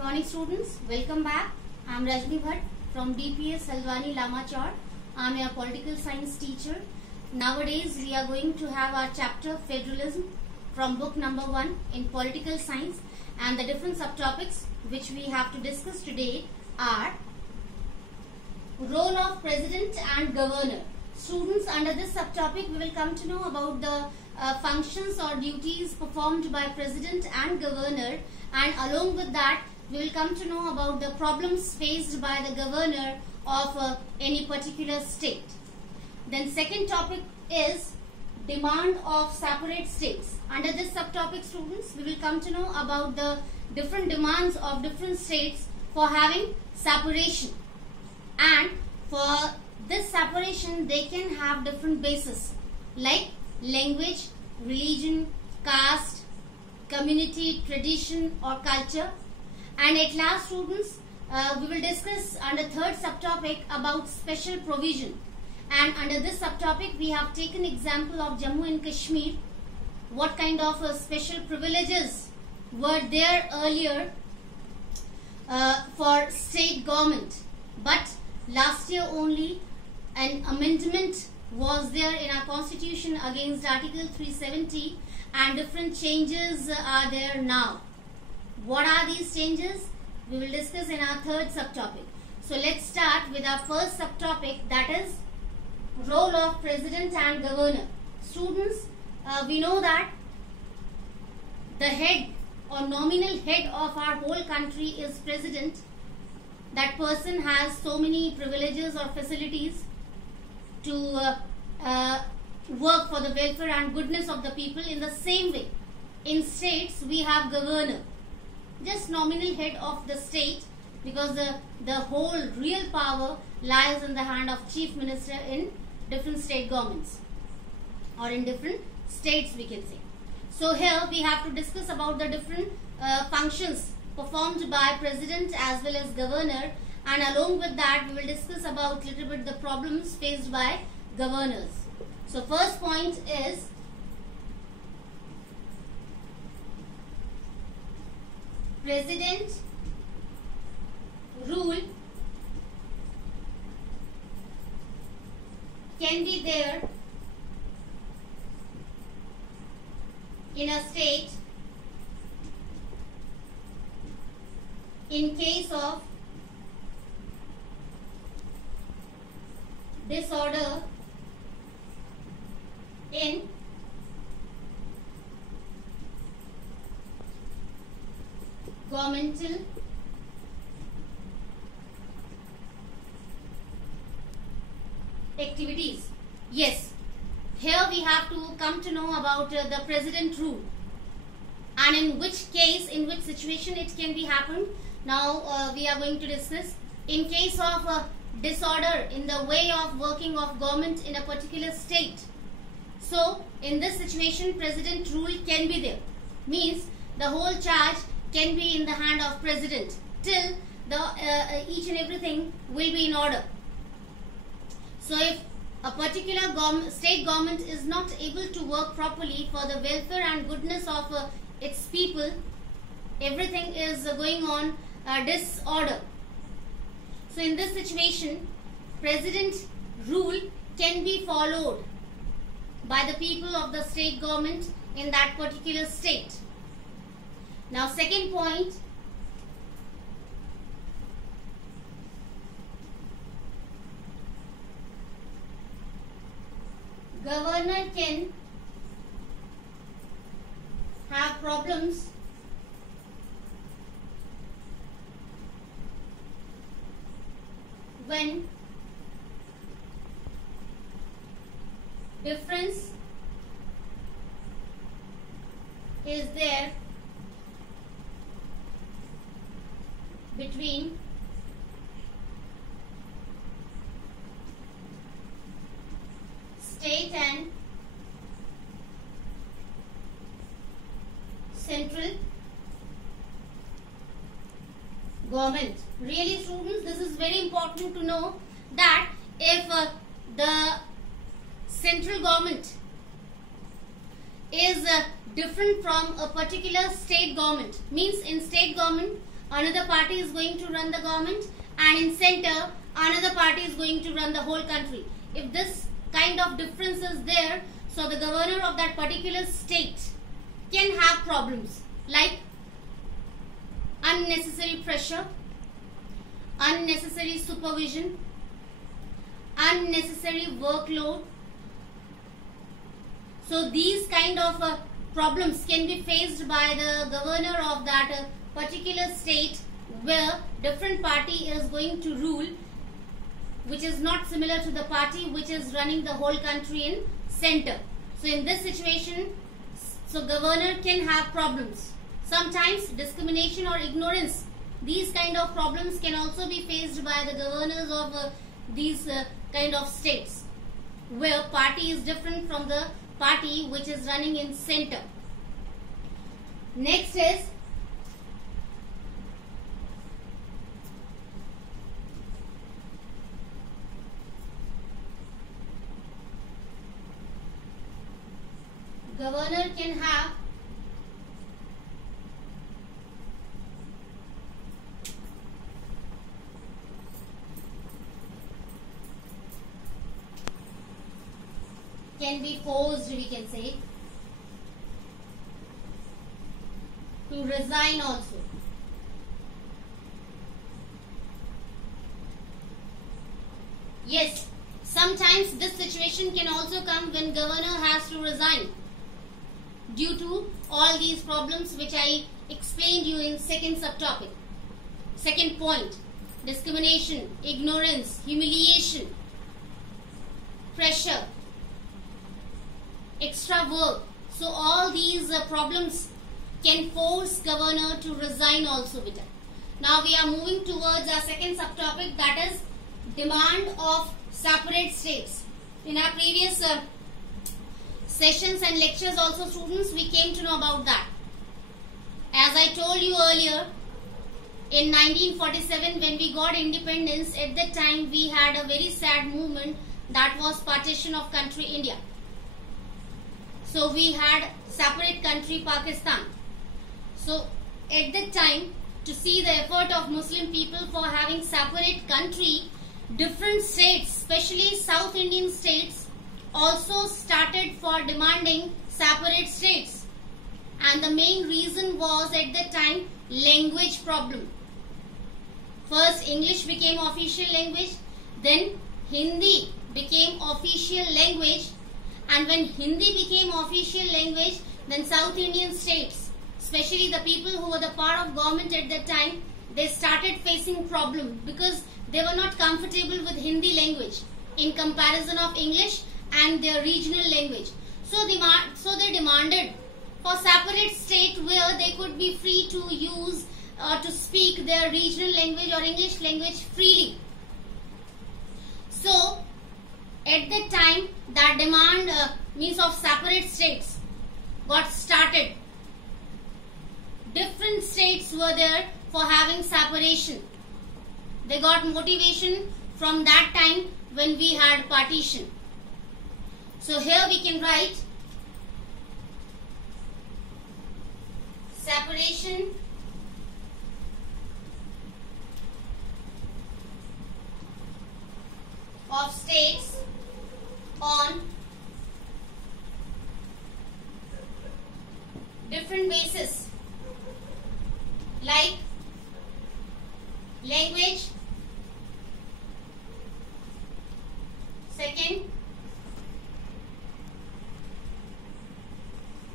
morning students, welcome back. I am Rajni Bhatt from DPS Salwani Lamachar. I am a political science teacher. Nowadays we are going to have our chapter Federalism from book number 1 in political science, and the different subtopics which we have to discuss today are role of president and governor. Students, under this subtopic we will come to know about the functions or duties performed by president and governor, and along with that we will come to know about the problems faced by the governor of any particular state. Then second topic is demand of separate states. Under this subtopic, students, we will come to know about the different demands of different states for having separation, and for this separation they can have different bases like language, religion, caste, community, tradition or culture. And at last, students, we will discuss under third subtopic about special provision, and under this subtopic we have taken example of Jammu and Kashmir, what kind of special privileges were there earlier for state government, but last year only an amendment was there in our constitution against Article 370, and different changes are there now. What are these changes? We will discuss in our third subtopic. So let's start with our first subtopic, that is role of president and governor. Students, we know that the head or nominal head of our whole country is president. That person has so many privileges or facilities to work for the welfare and goodness of the people. In the same way, in states we have governor, just nominal head of the state, because the whole real power lies in the hand of chief minister in different state governments or in different states, we can say. So here we have to discuss about the different functions performed by president as well as governor, and along with that we will discuss about little bit the problems faced by governors. So first point is president rule can be there in a state in case of disorder in governmental activities. Yes, here we have to come to know about the president rule, and in which case, in which situation it can be happened. Now we are going to discuss in case of disorder in the way of working of government in a particular state. So in this situation president rule can be there, means the whole charge can be in the hand of president till the each and everything will be in order. So if a particular state government is not able to work properly for the welfare and goodness of its people, everything is going on disorder. So in this situation president rule can be followed by the people of the state government in that particular state. Now second point, governor can have problems when difference is there between state and central government. Really students, this is very important to know that if the central government is different from a particular state government. Means in state government another party is going to run the government, and in center another party is going to run the whole country. If this kind of difference is there, so the governor of that particular state can have problems like unnecessary pressure, unnecessary supervision, unnecessary workload. So these kind of problems can be faced by the governor of that particular state where different party is going to rule, which is not similar to the party which is running the whole country in center. So in this situation, so governor can have problems. Sometimes discrimination or ignorance, these kind of problems can also be faced by the governors of these kind of states where party is different from the party which is running in center. Next is governor can have can be forced, we can say, to resign also. Yes, sometimes this situation can also come when governor has to resign due to all these problems which I explained you in second subtopic. Second point, discrimination, ignorance, humiliation, pressure, extra work. So all these problems can force governor to resign also with it. Now we are moving towards our second subtopic, that is demand of separate states. In our previous sessions and lectures also, students, we came to know about that. As I told you earlier, in 1947 when we got independence, at that time we had a very sad movement, that was partition of country India. So we had separate country Pakistan. So at that time, to see the effort of Muslim people for having separate country, different states, especially South Indian states, also started for demanding separate states. And the main reason was at that time language problem. First English became official language, then Hindi became official language, and when Hindi became official language, then South Indian states, especially the people who were the part of government at that time, they started facing problem because they were not comfortable with Hindi language in comparison of English and their regional language. So they demanded for separate state where they could be free to use to speak their regional language or English language freely. So at that time, that demand means of separate states got started. Different states were there for having separation. They got motivation from that time when we had partition. So here we can write separation of states on different basis like language, second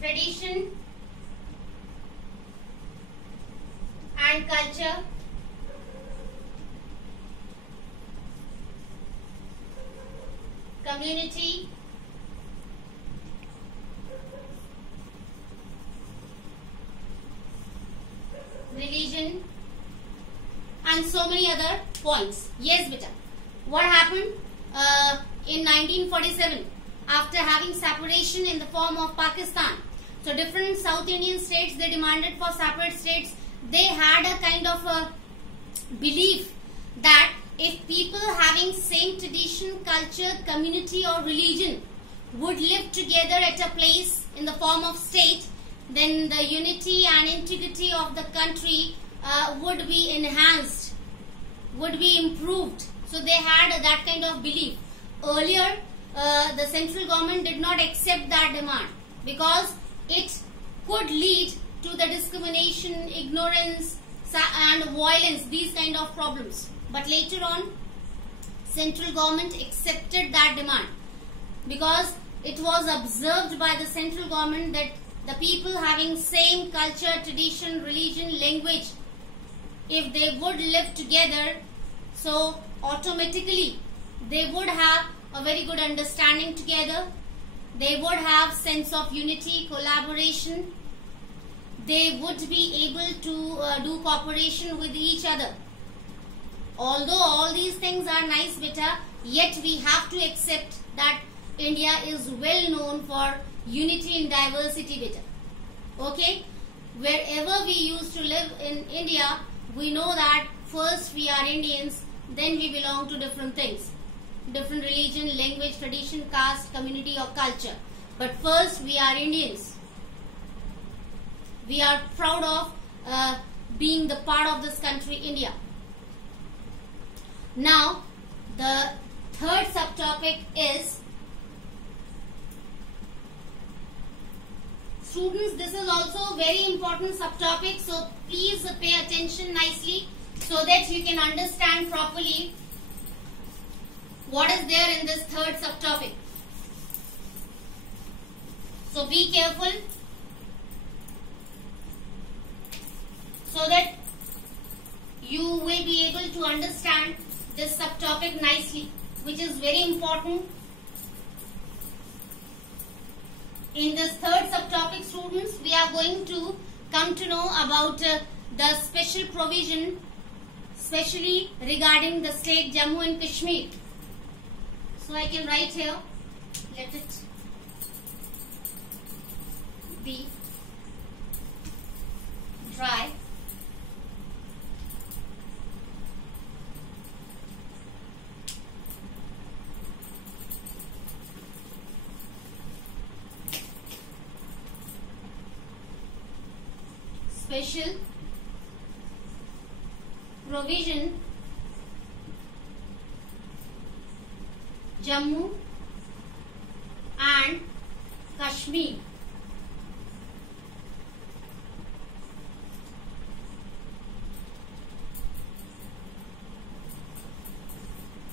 tradition and culture, community, religion, and so many other points. Yes, beta. What happened in 1947 after having separation in the form of Pakistan? So different South Indian states, they demanded for separate states. They had a kind of a belief that if people having same tradition, culture, community or religion would live together at a place in the form of state, then the unity and integrity of the country would be enhanced, would be improved. So they had that kind of belief. Earlier, the central government did not accept that demand because it could lead to the discrimination, ignorance and violence, these kind of problems. But later on, central government accepted that demand because it was observed by the central government that the people having same culture, tradition, religion, language, if they would live together, so automatically they would have a very good understanding together. They would have sense of unity, collaboration. They would be able to do cooperation with each other. Although all these things are nice, beta, yet we have to accept that India is well known for unity in diversity, beta. Okay? Wherever we used to live in India, we know that first we are Indians, then we belong to different things. Different religion, language, tradition, caste, community or culture. But first we are Indians. We are proud of being the part of this country, India. Now, the third subtopic is, students, this is also a very important subtopic, so please pay attention nicely so that you can understand properly what is there in this third subtopic. So be careful so that you will be able to understand this subtopic nicely, which is very important. In this third subtopic, students, we are going to come to know about the special provision, especially regarding the state Jammu and Kashmir. So I can write here, let it be dry. Special provision Jammu and Kashmir.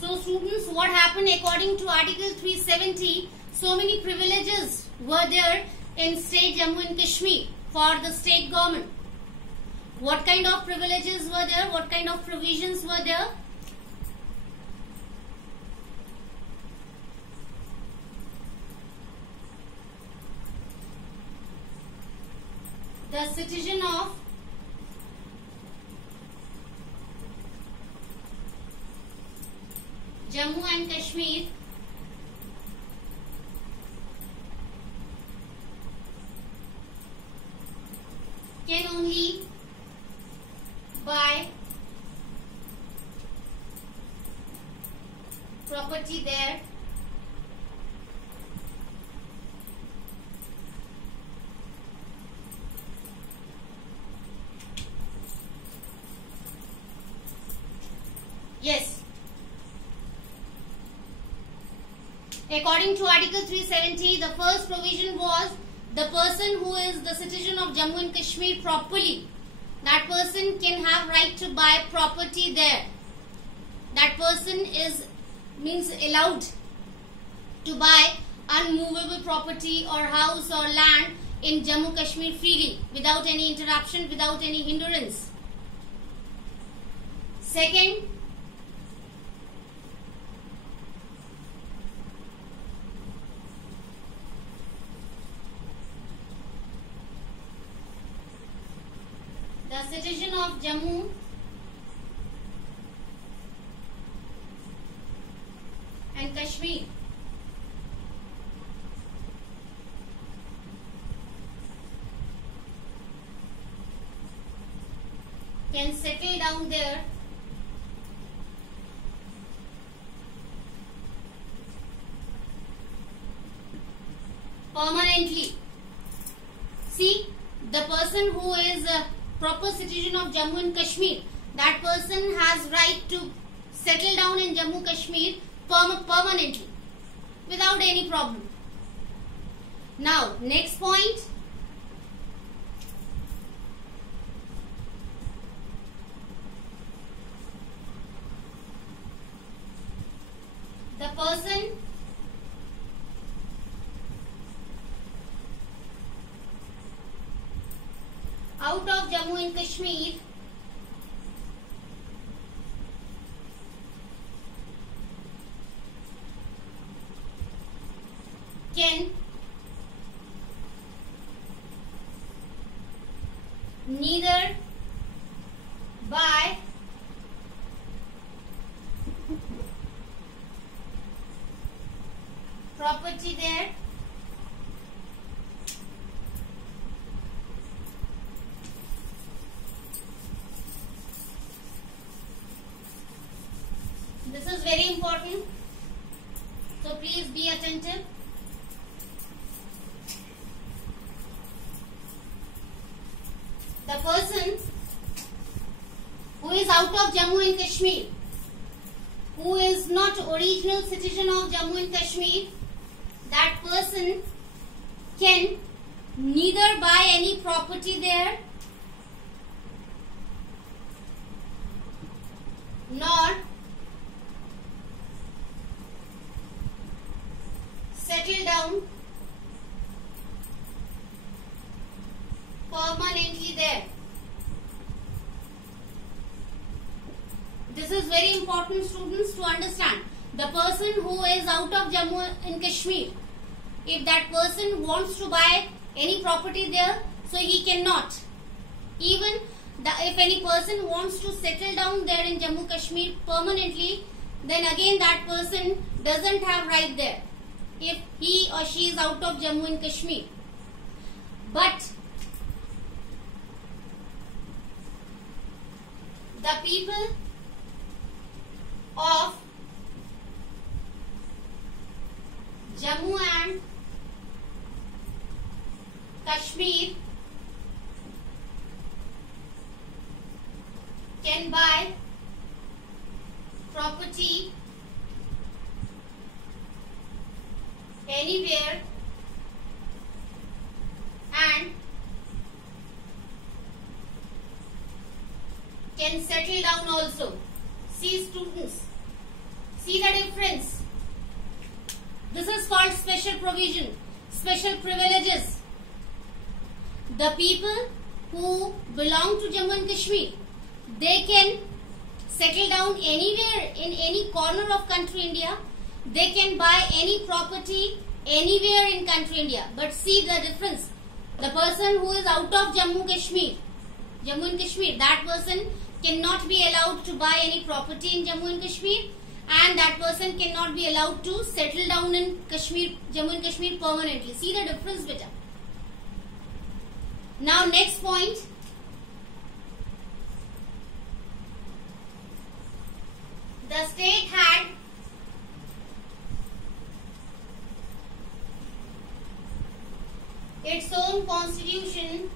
So students, what happened according to Article 370, so many privileges were there in state Jammu and Kashmir for the state government. What kind of privileges were there? What kind of provisions were there? The citizen of Jammu and Kashmir can only buy property there Yes. According to Article 370, the first provision was the person who is the citizen of Jammu and Kashmir properly, that person can have right to buy property there. That person means allowed to buy unmovable property or house or land in Jammu Kashmir freely, without any interruption, without any hindrance. Second, the citizen of Jammu and Kashmir can settle down there permanently. See, the person who is proper citizen of Jammu and Kashmir, that person has right to settle down in Jammu Kashmir permanently without any problem. Now, next point. The person out of Jammu and Kashmir can neither buy property there this is very important, so please be attentive. The person who is out of Jammu and Kashmir, who is not original citizen of Jammu and Kashmir, that person can neither buy any property there nor settle down permanently there. This is very important, students, to understand. The person who is out of Jammu and Kashmir, if that person wants to buy any property there, so he cannot. Even if any person wants to settle down there in Jammu Kashmir permanently, then again that person doesn't have right there if he or she is out of Jammu and Kashmir. But the people of Jammu and Kashmir can buy property anywhere and can settle down also. See, students, see the difference. This is called special provision, special privileges. The people who belong to Jammu and Kashmir, they can settle down anywhere in any corner of country India. They can buy any property anywhere in country India. But see the difference. The person who is out of Jammu and Kashmir, that person cannot be allowed to buy any property in Jammu and Kashmir, and that person cannot be allowed to settle down in Jammu and Kashmir permanently. See the difference, beta. Now next point. The state had its own constitution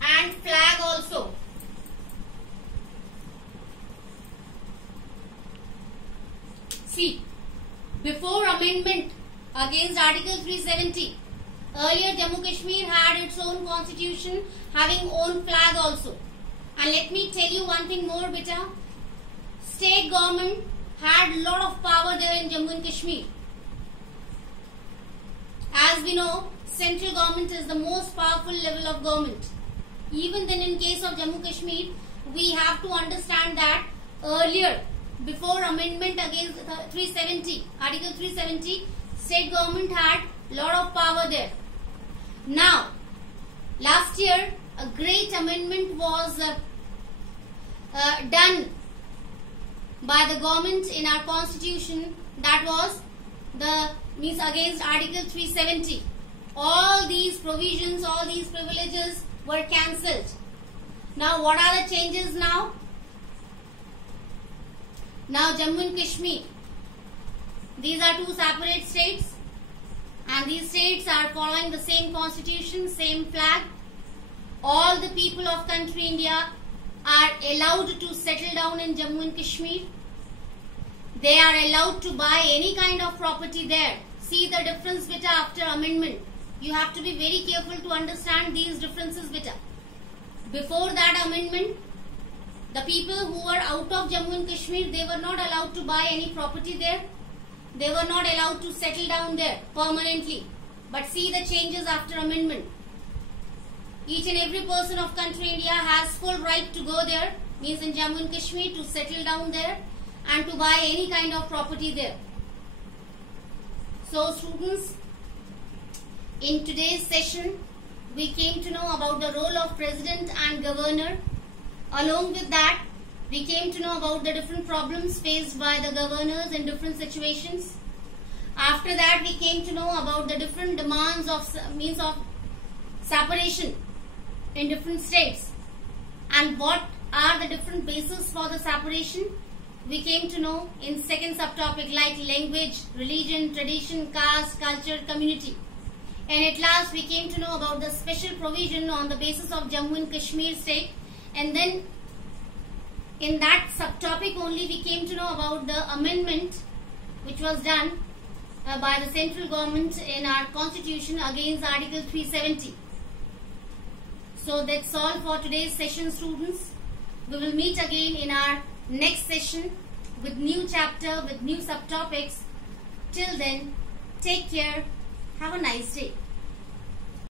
and flag also. See, before amendment against Article 370, earlier Jammu Kashmir had its own constitution, having own flag also. And let me tell you one thing more, beta. State government had lot of power there in Jammu and Kashmir. As we know, central government is the most powerful level of government. Even then, in case of Jammu Kashmir, we have to understand that earlier, before amendment against Article 370, state government had lot of power there. Now, last year, a great amendment was done by the government in our constitution. That was against Article 370. All these provisions, all these privileges were cancelled. Now, what are the changes now? Now, Jammu and Kashmir, these are two separate states, and and these states are following the same constitution, same flag. All the people of country India are allowed to settle down in Jammu and Kashmir. They are allowed to buy any kind of property there. See the difference beta after amendment. You have to be very careful to understand these differences beta. Before that amendment, the people who were out of Jammu and Kashmir, they were not allowed to buy any property there. They were not allowed to settle down there permanently. But see the changes after amendment. Each and every person of country India has full right to go there, means in Jammu and Kashmir, to settle down there and to buy any kind of property there. So students, in today's session, we came to know about the role of President and Governor. Along with that, we came to know about the different problems faced by the governors in different situations. After that, we came to know about the different demands of means of separation in different states and what are the different bases for the separation. We came to know in second subtopic like language, religion, tradition, caste, culture, community. And at last we came to know about the special provision on the basis of Jammu and Kashmir state. And then in that subtopic only we came to know about the amendment which was done by the central government in our constitution against Article 370. So that's all for today's session, students. We will meet again in our next session with new chapter, with new subtopics. Till then, take care. Have a nice day.